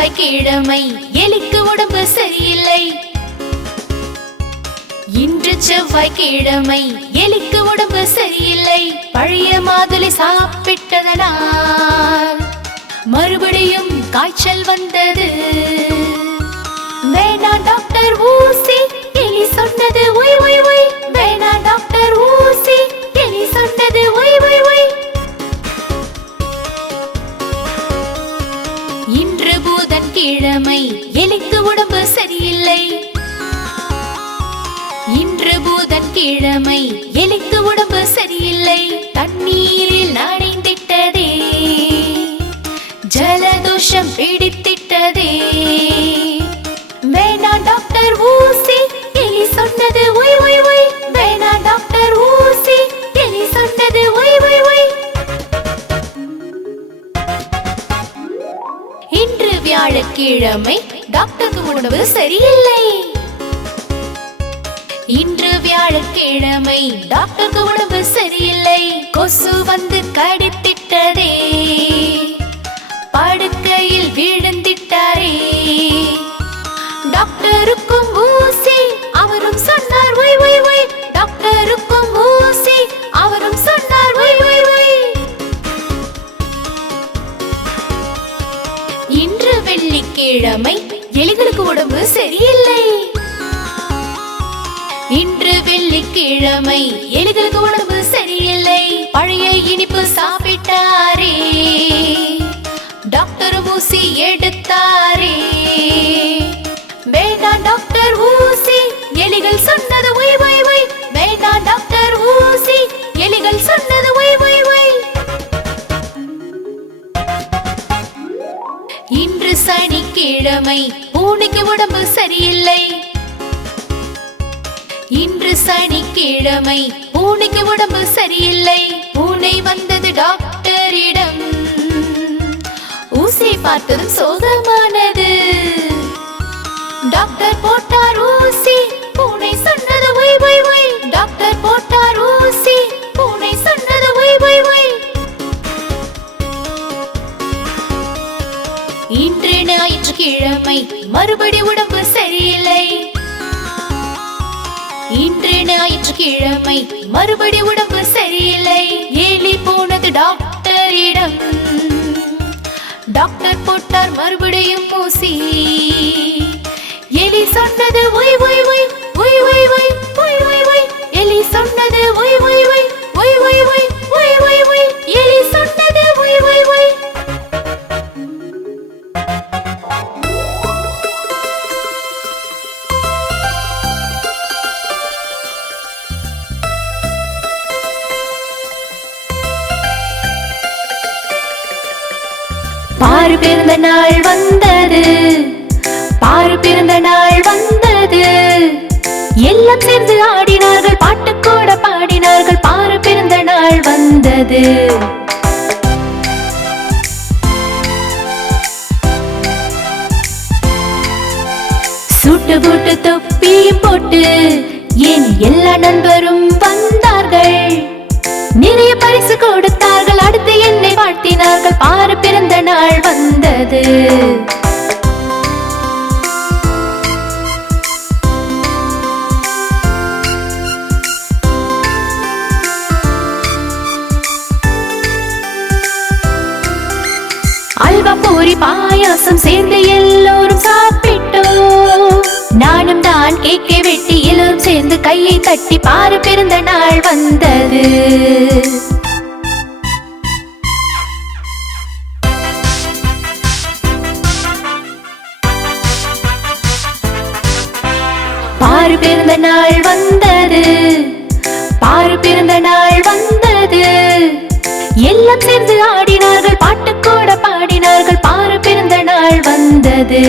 செவ்வாய்க்கிழமை எலிக்கு உடம்பு சரியில்லை. இன்று செவ்வாய்க்கிழமை எலிக்கு உடம்பு சரியில்லை. பழைய மாதுளை சாப்பிட்டதனால் மறுபடியும் காய்ச்சல் வந்தது. வேணா டாக்டர் ஊசி, எலி சொன்னது ஒய் ஒய் ஒய். வேணா டாக்டர் ஊசி, எலி சொன்னது ஒய் ஒய் ஒய். இன்று புதன்கிழமை எலிக்கு உடம்பு சரியில்லை. இன்று புதன்கிழமை எலிக்கு உடம்பு சரியில்லை. தண்ணீரில் நனைந்திட்டதே, ஜலதோஷம் பிடித்திட்டதே. வேணா டாக்டர் ஊசி, எலி சொன்னது ஒய் ஒய் ஒய். வேணா டாக்டர் ஊசி, எலி சொன்னது ஒய் ஒய் ஒய். இன்று வியாழக்கிழமை டாக்டருக்கு உடம்பு சரியில்லை. இன்று வியாழக்கிழமை டாக்டருக்கு உடம்பு சரியில்லை. கொசு வந்து கடித்திட்டதே, படுக்கையில் விழுந்திட்டாரே. டாக்டருக்கும் ஊசி, அவரும் சொன்னார் ஒய் ஒய் ஒய். டாக்டருக்கும் ஊசி, அவரும் சொன்னார் ஒய் ஒய் ஒய். இன்று வெள்ளிக்கிழமை எலிகளுக்கு உடம்பு சரியில்லை. இன்று வெள்ளிக்கிழமை எலிகளுக்கு உடம்பு சரியில்லை. பழைய இனிப்பு சாப்பிட்டாரே, டாக்டர் ஊசி எடுத்தாரே. வேணா டாக்டர் ஊசி, எலிகள் சொன்னது ஒய் ஒய் ஒய். வேணா டாக்டர் ஊசி, எலிகள் சொன்னது ஒய் ஒய் ஒய். இன்று சனிக்கிழமை பூனைக்கு உடம்பு சரியில்லை. இன்று சனிக்கிழமை பூனைக்கு உடம்பு சரியில்லை. பூனை வந்தது டாக்டரிடம், ஊசி பார்த்ததும் சோகமானது. டாக்டர் போட்டார் ஊசி, பூனை சொன்னது ஒய் ஒய் ஒய். டாக்டர் போட்டார் ஊசி, பூனை சொன்னது ஒய் ஒய் ஒய். இன்று ஞாயிற்றுக்கிழமை மறுபடி உடம்பு சரியில்லை. இன்று ஞாயிற்றுக்கிழமை மறுபடி உடம்பு சரியில்லை. எலி போனது டாக்டரிடம், டாக்டர் போட்டார் மறுபடியும் ஊசி. எலி சொன்னது ஒய் ஒய் ஒய். ஒய் ஒய் ஒய் ஒய் ஒய் ஒய். எலி சொன்னது ஒய் ஒய் ஒய். ஒய் ஒய் ஒய் ஒய் ஒய் ஒய். எலி சொன்னது ஒய் ஒய் ஒய். பாரு பிறந்த நாள் வந்தது, பாரு பிறந்த நாள் வந்தது. எல்லாம் சேர்ந்து ஆடினார்கள், பாட்டு கூட பாடினார்கள். பாரு பிறந்த நாள் வந்தது. சூட்டு பூட்டு தொப்பியும் போட்டு என் எல்லா நண்பரும் வந்தார்கள். நிறைய பரிசு கொடுத்தார்கள், அடுத்து என்னை வாழ்த்தினார்கள். பாரு பிறந்த நாள் வந்தது. அல்வா பூரி பாயாசம் சேர்ந்து எல்லோரும் சாப்பிட்டோம். நானும் தான் கேக்கை வெட்டி எல்லோரும் சேர்ந்து கையை தட்டி பாரு பிறந்த நாள் வந்தது. பாரு பிறந்த நாள் வந்தது, பாரு பிறந்த நாள் வந்தது. எல்லாம் சேர்ந்து ஆடினார்கள், பாட்டு கூட பாடினார்கள். பாரு பிறந்த நாள் வந்தது.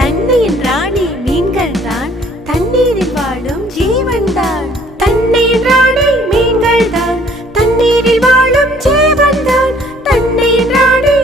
தண்ணியின் ராணி மீன்கள் தான், தண்ணீரில் வாழும் ஜீவன் தான். தண்ணீர் ராணி மீன்கள் தான், தண்ணீரில் வாழும் ஜீவன் தான். தண்ணீர் ராணி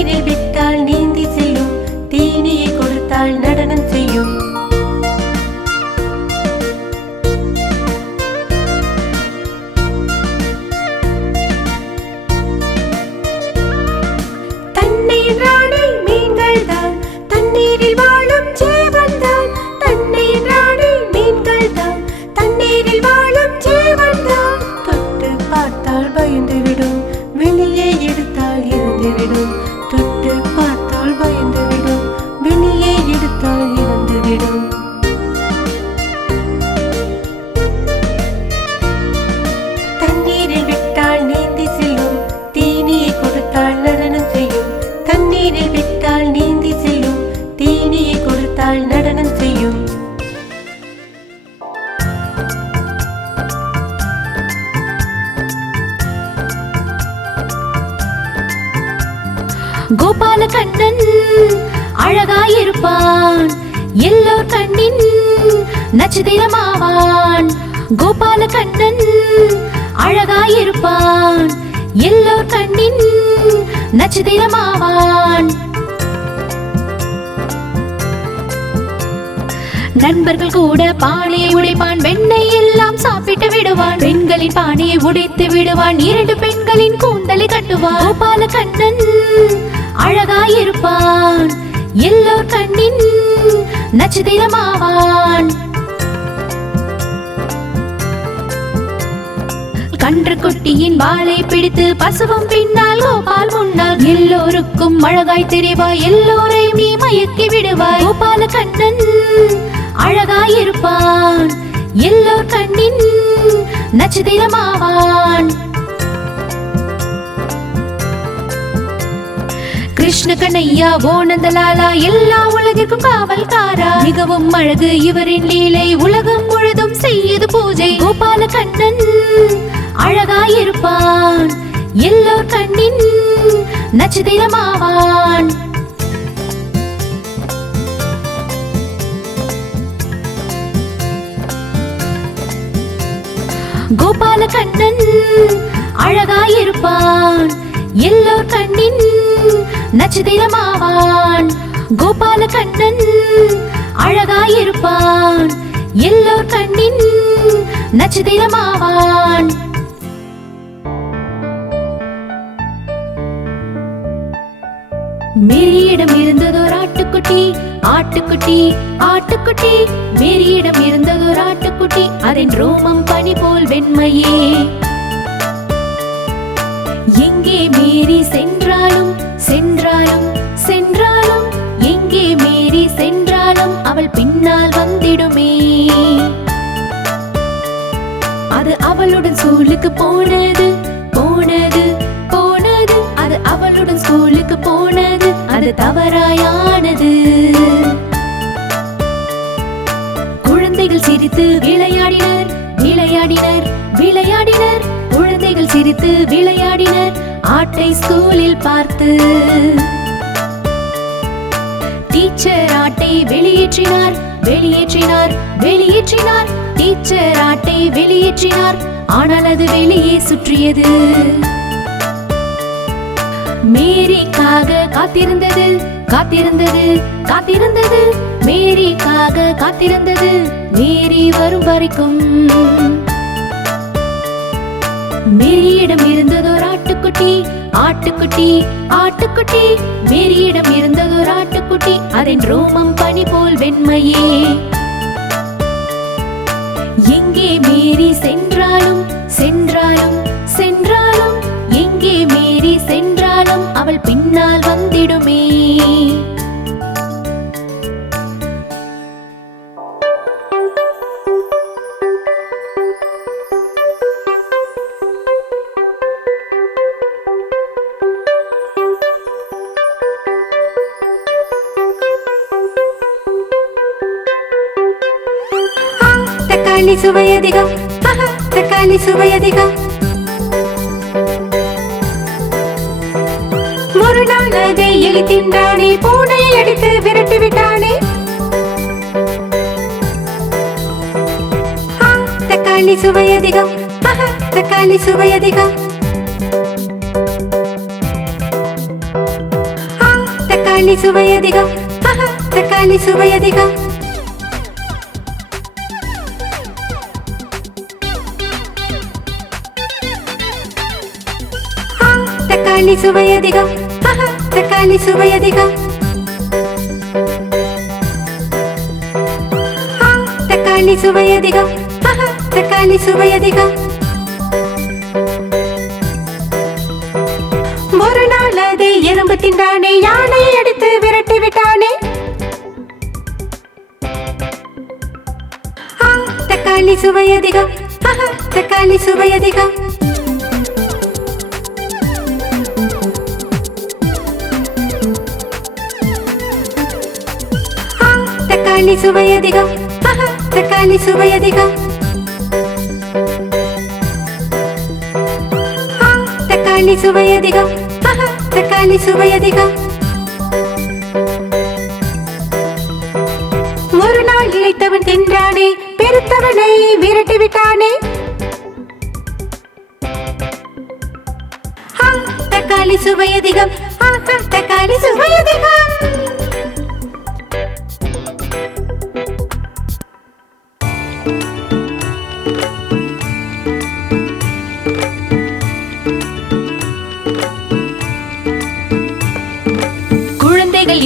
தண்ணீரில் விட்டால் நீந்தி செல்லும், தீனியை கொடுத்தால் நடனம் செய்யும். தண்ணீர் ராணி மீன்கள் தான், தண்ணீரில் வாழும் ஜீவன் தான். தண்ணீர் ராணி மீன்கள் தான், தண்ணீரில் வாழும் ஜீவன் தான். தொட்டு பார்த்தால் பயந்துவிடும், வெளியே எடுத்தால் இறந்துவிடும். தொட்டு பார்த்தால் பயந்துவிடும், வெளியே எடுத்தால் இறந்துவிடும். தண்ணீரில் விட்டால் நீந்தி செல்லும், தீனியை கொடுத்தால் நடனம் செய்யும். தண்ணீரில் விட்டால் நீந்தி செல்லும், தீனியை கொடுத்தால் நடனம் செய்யும். கோபால கண்ணன் அழகாயிருப்பான், எல்லோர் கண்ணின் நட்சத்திரமாவான். கோபால கண்ணன் அழகாயிருப்பான், எல்லோர் கண்ணின் நட்சத்திரமாவான். நண்பர்கள் கூட பானையை உடைப்பான், வெண்ணெய் எல்லாம் சாப்பிட்டு விடுவான். பெண்களின் பானையை உடைத்து விடுவான், 2 பெண்களின் கூந்தலை கட்டுவான். கோபால கண்ணன் அழகாயிருப்பான், எல்லோர் கண்ணின் நட்சத்திரமாவான். கன்று குட்டியின் வாளை பிடித்து பசுவும் பின்னால், கோபால் முன்னால். எல்லோருக்கும் அழகாய் தெரிவாய், எல்லோரையும் நீ மயக்கி விடுவாய். கோபால கண்ணன் அழகாயிருப்பான், எல்லோர் கண்ணின் நட்சத்திரமாவான். கிருஷ்ண கண்ணையா ஓனந்தலாலா, எல்லா உலகிற்கும் காவல்காரா. மிகவும் அழகு இவரின் லீலை, உலகம் முழுதும் செய்யுது பூஜை. கோபால கண்ணன் அழகாயிருப்பான், எல்லோர் கண்ணின் நட்சத்திரமாவான். கோபால கண்ணன் அழகாயிருப்பான், எல்லோர் கண்ணின் நட்சத்திரமாவான். கோபால கண்ணன் அழகாயிருப்பான், எல்லோர் கண்ணின் நட்சத்திரமாவான். மேரியிடம் இருந்ததோர் ஆட்டுக்குட்டி, ஆட்டுக்குட்டி ஆட்டுக்குட்டி. மேரியிடம் இருந்ததோர் ஆட்டுக்குட்டி, அதன் ரோமம் பனி போல் வெண்மையே. எங்கே மேரி சென்றாலும் சென்றாலும் சென்றாலும், எங்கே மேரி சென்றாலும் அவள் பின்னால் வந்திடுமே. அது அவளுடன் ஸ்கூலுக்கு போனது போனது போனது, அது அவளுடன் ஸ்கூலுக்கு போனது, அது தவறாயானது. குழந்தைகள் சிரித்து விளையாடினர் விளையாடினர் விளையாடினர். குழந்தைகள் சிரித்து விளையாடினர், ஆட்டை ஸ்கூலில் பார்த்து. டீச்சர் ஆட்டை வெளியேற்றினார் வெளியேற்றினார் வெளியேற்றினார். டீச்சர் ஆட்டை வெளியேற்றினார், ஆனால் அது வெளியே சுற்றியது. மேரிக்காக காத்திருந்தது காத்திருந்தது காத்திருந்தது. மேரிக்காக காத்திருந்தது, மேரி வரும் வரைக்கும். மேரியிடம் இருந்ததோர் ஆட்டுக்குட்டி, ஆட்டுக்குட்டி ஆட்டுக்குட்டி. மேரியிடம் இருந்ததோர் ஆட்டுக்குட்டி, அதன் ரோமம் பனி போல் வெண்மையே. எங்கே மேரி சென்றாலும் சென்றாலும் சென்றாலும், எங்கே மேரி சென்றாலும் அவள் பின்னால் வந்திடுமே. தக்காளி சுவையதிகம், தக்காளி சுவையதிகம். ஒரு நாள் அதை எலி தின்றானே, பூனையை அடித்து விரட்டி விட்டானே. தக்காளி சுவையதிகம், தக்காளி சுவையதிகம். தக்காளி சுவை அதிகம், தக்காளி சுவை அதிகம். தக்காளி சுவை அதிகம், தக்காளி சுவை அதிகம். தக்காளி சுவை அதிகம், தக்காளி சுவை அதிகம். ஒரு நாள் அதை எறும்பு தின்றானே, யானை அடித்து விரட்டி விட்டானே. தக்காளி சுவை அதிகம், தக்காளி சுவை அதிகம். தக்காளி சுவை அதிகம், தக்காளி சுவை அதிகம். தக்காளி சுவை அதிகம், தக்காளி சுவை அதிகம். ஒரு நாள் இளைத்தவன் தின்றானே, பெருத்தவனை விரட்டி விட்டானே. தக்காளி சுவை அதிகம், தக்காளி சுவை அதிகம்.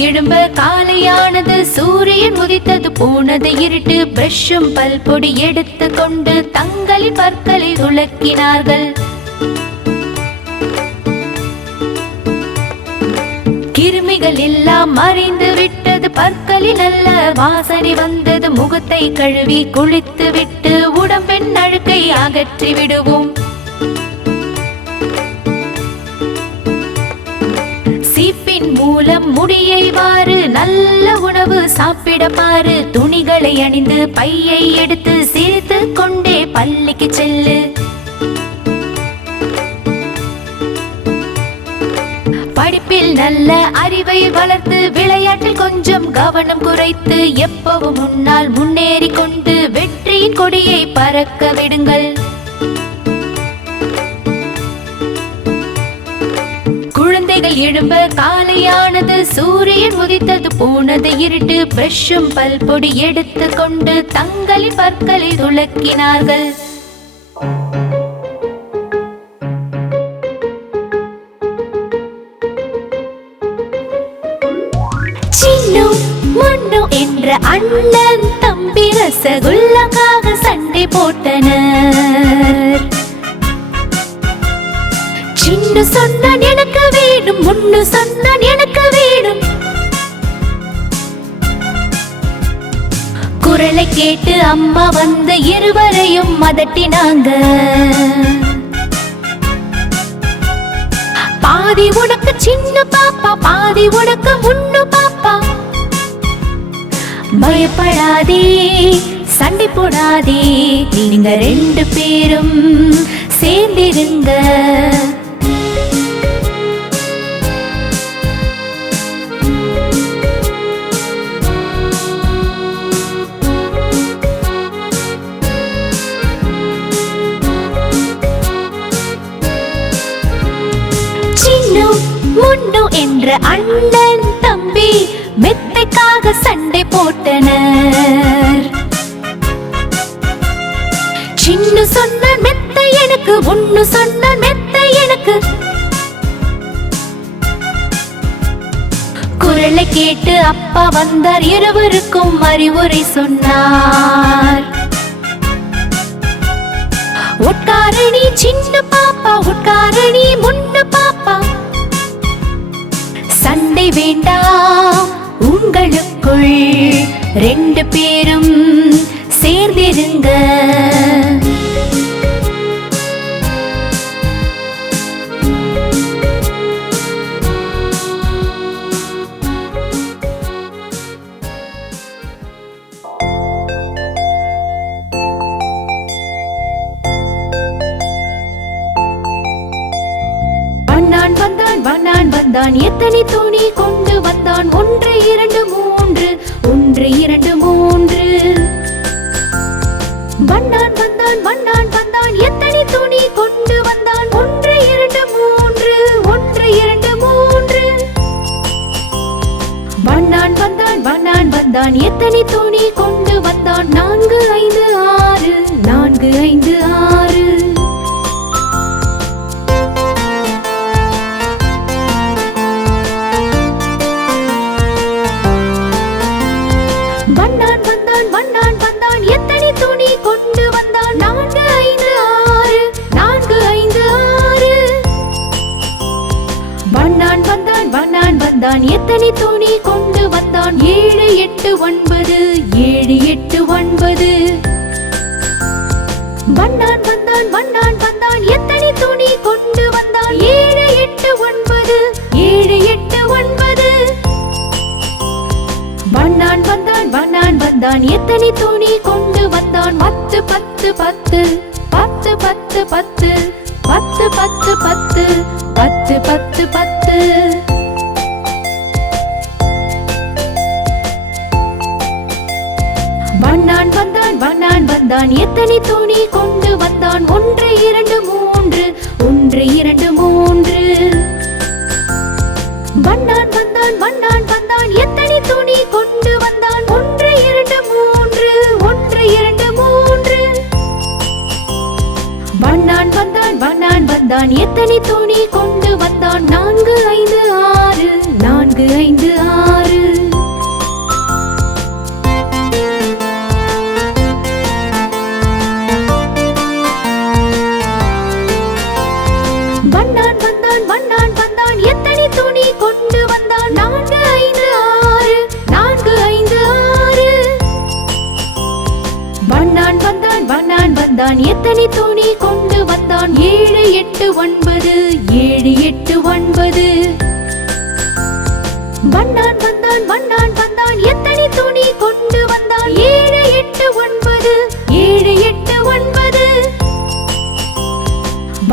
எழும்ப காலையானது, சூரியன் உதித்தது, போனது இருட்டு. பிரஷும் பல்பொடி எடுத்து கொண்டு தங்களின் பற்களை துலக்கினார்கள். கிருமிகள் எல்லாம் மறைந்து விட்டது, பற்களில் நல்ல வாசனை வந்தது. முகத்தை கழுவி குளித்து விட்டு உடம்பின் அழுக்கை அகற்றி விடுவோம். சீப்பின் மூலம் முடியை வாரு, நல்ல உணவு சாப்பிட பாரு. துணிகளை அணிந்து பையை எடுத்து சிரித்து கொண்டே பள்ளிக்கு செல்லு. படிப்பில் நல்ல அறிவை வளர்த்து, விளையாட்டில் கொஞ்சம் கவனம் குறைத்து, எப்பவும் முன்னால் முன்னேறி கொண்டு வெற்றியின் கொடியை பறக்க விடுங்கள். குழந்தைகள் எழும்ப காலையானது, சூரியன் உதித்தது, போனது இருட்டு. பிரஷும் பல்பொடி எடுத்து கொண்டு தங்களின் பற்களை துலக்கினார்கள். சின்னு முன்னு என்ற அண்ணன் தம்பி ரசகுல்லாக்காக சண்டை போட்டனர். சின்னு சொன்னான் எனக்கு வேணும், முன்னு சொன்னான் எனக்கு வேணும். குரலை கேட்டு அம்மா வந்து இருவரையும் அதட்டினாங்க. பாதி உனக்கு சின்ன பாப்பா, பாதி உனக்கு முன்னு பாப்பா. பயப்படாதே, சண்டை போடாதே, நீங்க ரெண்டு பேரும் சேர்ந்திருங்க. முன்னு என்ற அண்ணன் தம்பி மெத்தைக்காக சண்டை போட்டனர். சின்னு சொன்னான் மெத்தை எனக்கு, முன்னு சொன்னான் மெத்தை எனக்கு. குரலை கேட்டு அப்பா வந்தார், இருவருக்கும் அறிவுரை சொன்னார். உட்காரணி சின்ன பாப்பா, உட்காரணி முன்னு பாப்பா. சண்டை வேண்டாம் உங்களுக்குள், ரெண்டு பேரும் சேர்ந்திருங்க. வந்தான் வந்தான் எத்தனை துணி கொண்டு வந்தான்? 1 2 3 1 2 3. வந்தான் எத்தனை துணி கொண்டு வந்தான்? 1 2 3 1 2 3. வந்தான் எத்தனை துணி கொண்டு வந்தான் 7 8 9 7 8 9 வண்ணான் வந்தான் எத்தனை துணி கொண்டு வந்தான் 7 8 9 7 8 9 வண்ணான் வந்தான் எத்தனை துணி கொண்டு வந்தான் 10 10 10 10 10 10 10 10 10 10 10 10 வண்ணான் வந்தான் எத்தனை துணி கொண்டு வந்தான் 1 2 3 1 2 3 வண்ணான் வந்தான் எத்தனை துணி கொண்டு வந்தான் 1 2 3 1 2 3 வண்ணான் வந்தான் எத்தனை துணி கொண்டு வந்தான் 4 5 6 4 5 6 வண்ணான் வந்தான் எத்தனை துணி கொண்டு வந்தான் 4 5 6 4 5 6 வண்ணான் வந்தான் எத்தனை துணி கொண்டு வந்தான் 7 8 9 7 8 9 வண்ணான் வந்தான் எத்தனை துணி கொண்டு வந்தான் 7 8 9 7 8 9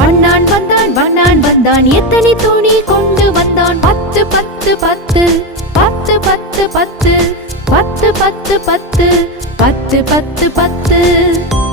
வண்ணான் வந்தான் எத்தனை துணி கொண்டு வந்தான் 10 10 10 10 10 10 10 10 10 10 10 10